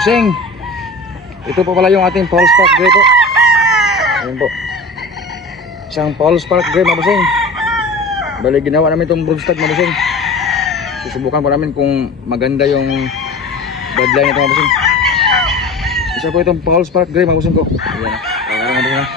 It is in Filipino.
Busing. Ito po pala yung ating Paul Spark Gray po. Ayan po. Isang Paul Spark Gray, mga busing. Bali, ginawa namin itong broodstag, mga busing. Susubukan po namin kung maganda yung bloodline nito, mga busing. Isa po itong Paul Spark Gray, mga busing ko. Ayan. Ayan, mga busing.